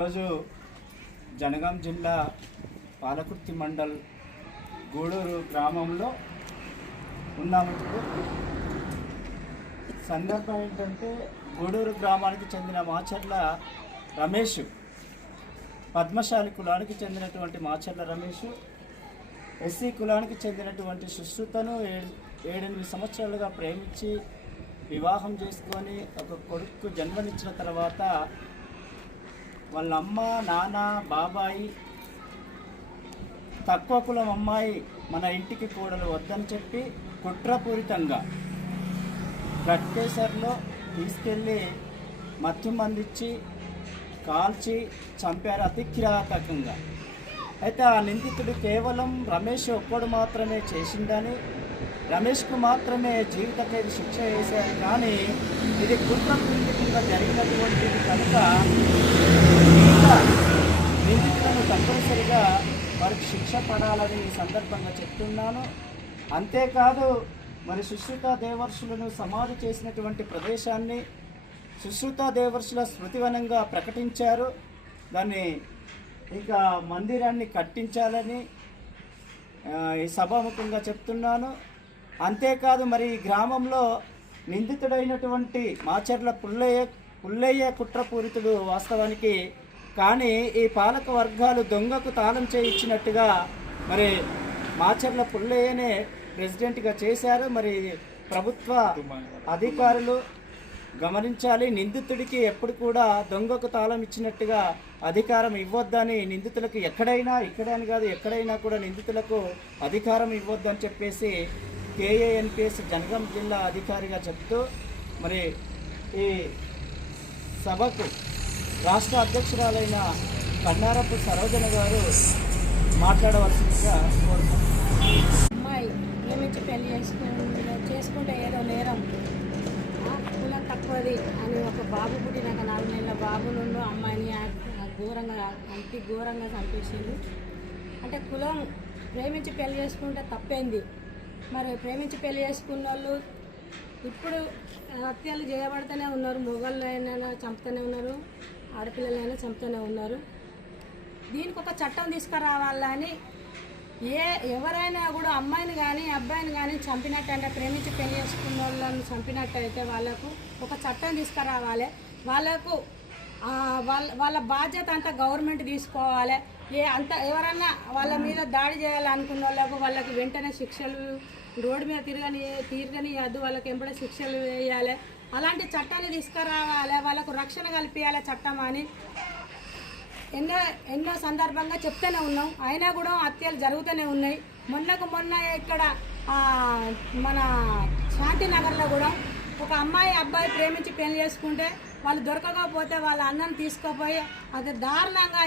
ఈరోజు జనగాం జిల్లా పాలకుర్తి మండల్ గూడూరు గ్రామంలో ఉన్నాము. సందర్భం ఏంటంటే గూడూరు గ్రామానికి చెందిన మాచర్ల రమేష్, పద్మశాలి కులానికి చెందినటువంటి మాచర్ల రమేష్ ఎస్సీ కులానికి చెందినటువంటి సుశ్రుతను 7-8 సంవత్సరాలుగా ప్రేమించి వివాహం చేసుకొని ఒక కొడుకు జన్మనిచ్చిన తర్వాత వాళ్ళ అమ్మ, నాన్న, బాబాయి తక్కువ కులం అమ్మాయి మన ఇంటికి కోడలు వద్దని చెప్పి కుట్రపూరితంగా గట్కేసర్లో తీసుకెళ్ళి మత్తు మందిచ్చి కాల్చి చంపారు అతి కిరాతకంగా. అయితే ఆ నిందితుడు కేవలం రమేష్ ఒక్కడు మాత్రమే చేసిందని, రమేష్కు మాత్రమే జీవిత ఖైదు శిక్ష వేశారు. కానీ ఇది కుట్రపూరితంగా జరిగినటువంటిది కనుక నిందితులను తప్పనిసరిగా వారికి శిక్ష పడాలని ఈ సందర్భంగా చెప్తున్నాను. అంతేకాదు, మరి సుశ్రుత దేవర్షులను సమాధి చేసినటువంటి ప్రదేశాన్ని సుశ్రుత దేవర్షుల స్మృతివనంగా ప్రకటించారు. దాన్ని ఇంకా మందిరాన్ని కట్టించాలని ఈ సభాముఖంగా చెప్తున్నాను. అంతేకాదు, మరి ఈ గ్రామంలో నిందితుడైనటువంటి మాచర్ల పుల్లయ్య కుట్రపూరితుడు వాస్తవానికి. కానీ ఈ పాలక వర్గాలు దొంగకు తాళం చేయించినట్టుగా మరి మాచర్ల పుల్లయ్యనే ప్రెసిడెంట్గా చేశారు. మరి ప్రభుత్వ అధికారులు గమనించాలి. నిందితుడికి ఎప్పుడు కూడా దొంగకు తాళం ఇచ్చినట్టుగా అధికారం ఇవ్వొద్దని, నిందితులకు ఎక్కడైనా, ఇక్కడే అని కాదు ఎక్కడైనా కూడా నిందితులకు అధికారం ఇవ్వొద్దని చెప్పేసి కేఏఎన్పిఎస్ జనగాం జిల్లా అధికారిగా చెప్తూ మరి ఈ సభకు రాష్ట్ర అధ్యక్షురాలైన కన్నారపు సరోజన గారు మాట్లాడవలసిందిగా కోరుతున్నాను. అమ్మాయి ప్రేమించి పెళ్లి చేసుకుంటే ఏదో నేరం, కులం తక్కువది అని ఒక బాబు పుట్టినాక 4 నెలల బాబు నుండి అమ్మాయిని అతి ఘోరంగా చంపేసింది. అంటే కులం ప్రేమించి పెళ్లి చేసుకుంటే తప్పేంది? మరి ప్రేమించి పెళ్లి చేసుకున్న వాళ్ళు ఇప్పుడు హత్యలు చేయబడుతూనే ఉన్నారు. మొగళ్ళైనా చంపుతూనే ఉన్నారు, ఆడపిల్లలైనా చంపుతూనే ఉన్నారు. దీనికి ఒక చట్టం తీసుకురావాలని, ఎవరైనా కూడా అమ్మాయిని కానీ అబ్బాయిని కానీ చంపినట్టంటే, ప్రేమించి పెళ్లి చేసుకున్న వాళ్ళని చంపినట్టయితే వాళ్ళకు ఒక చట్టం తీసుకురావాలి. వాళ్ళకు వాళ్ళ బాధ్యత అంతా గవర్నమెంట్ తీసుకోవాలి. ఎవరన్నా వాళ్ళ మీద దాడి చేయాలనుకున్న వాళ్ళకి వెంటనే శిక్షలు, రోడ్డు మీద తిరగనియద్దు, వాళ్ళకి ఎంబడే శిక్షలు వేయాలి. అలాంటి చట్టాన్ని తీసుకురావాలి. వాళ్ళకు రక్షణ కల్పించాలి చట్టం అని ఎన్నో సందర్భంగా చెప్తూనే ఉన్నాం. అయినా కూడా హత్యలు జరుగుతూనే ఉన్నాయి. మొన్న ఇక్కడ మన శాంతినగర్లో కూడా ఒక అమ్మాయి అబ్బాయి ప్రేమించి పెళ్లి చేసుకుంటే వాళ్ళు దొరకకపోతే వాళ్ళ అన్నను తీసుకుపోయి అది దారుణంగా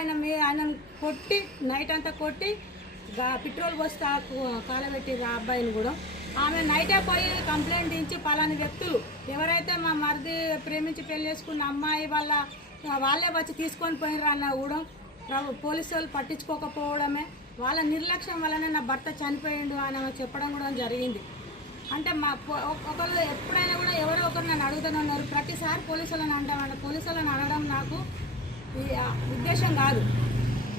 ఆయనను కొట్టి, నైట్ అంతా కొట్టి పెట్రోల్ పోసి కాలబెట్టి ఆ అబ్బాయిని కూడా. ఆమె నైటే పోయి కంప్లైంట్ ఇచ్చి పలాని వ్యక్తులు ఎవరైతే మా మరిది ప్రేమించి పెళ్లి చేసుకున్న అమ్మాయి వాళ్ళే వచ్చి తీసుకొని పోయినరు అన్న కూడా పోలీసు వాళ్ళు పట్టించుకోకపోవడమే, వాళ్ళ నిర్లక్ష్యం వల్లనే నా భర్త చనిపోయిండు అని చెప్పడం కూడా జరిగింది. అంటే ఒకళ్ళు ఎప్పుడైనా కూడా ఎవరో ఒకరు నన్ను అడుగుతూనే ఉన్నారు. ప్రతిసారి పోలీసు వాళ్ళని అంటామంటే పోలీసు వాళ్ళని అనడం నాకు ఉద్దేశం కాదు.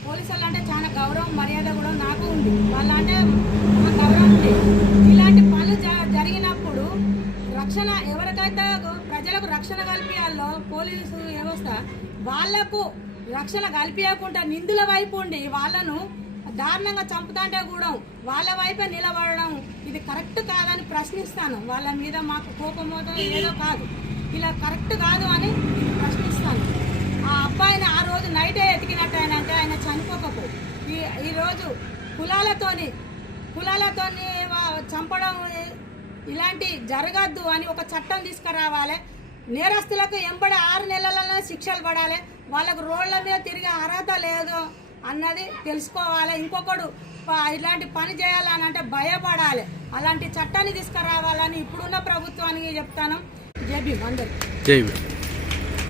పోలీసు వాళ్ళు అంటే చాలా గౌరవం, మర్యాద కూడా నాకు ఉంది. వాళ్ళంటే నాకు గౌరవం ఉంది. ఇలాంటి పనులు జరిగినప్పుడు రక్షణ ఎవరికైతే ప్రజలకు రక్షణ కల్పించాలో పోలీసు వ్యవస్థ, వాళ్లకు రక్షణ కల్పించకుండా నిందుల వైపు ఉండి వాళ్ళను దారుణంగా చంపుతుంటే కూడా వాళ్ళ వైపే నిలబడడం ఇది కరెక్ట్ కాదని ప్రశ్నిస్తాను. వాళ్ళ మీద మాకు కోపమోతో ఏదో కాదు, ఇలా కరెక్ట్ కాదు అని ప్రశ్నిస్తాను. ఆ అబ్బాయిని ఆ రోజు నైటే ఎతికినట్టు అంటే ఆయన చనిపోకపో. ఈరోజు కులాలతోని చంపడం ఇలాంటి జరగద్దు అని ఒక చట్టం తీసుకురావాలి. నేరస్తులకు ఎంబడి 6 నెలలలో శిక్షలు పడాలి. వాళ్ళకు రోడ్ల మీద తిరిగే అర్హత లేదు అన్నది తెలుసుకోవాలి. ఇంకొకడు ఇలాంటి పని చేయాలని అంటే భయపడాలి. అలాంటి చట్టాన్ని తీసుకురావాలని ఇప్పుడున్న ప్రభుత్వానికి చెప్తాను. జై భీమ్ అందరికీ.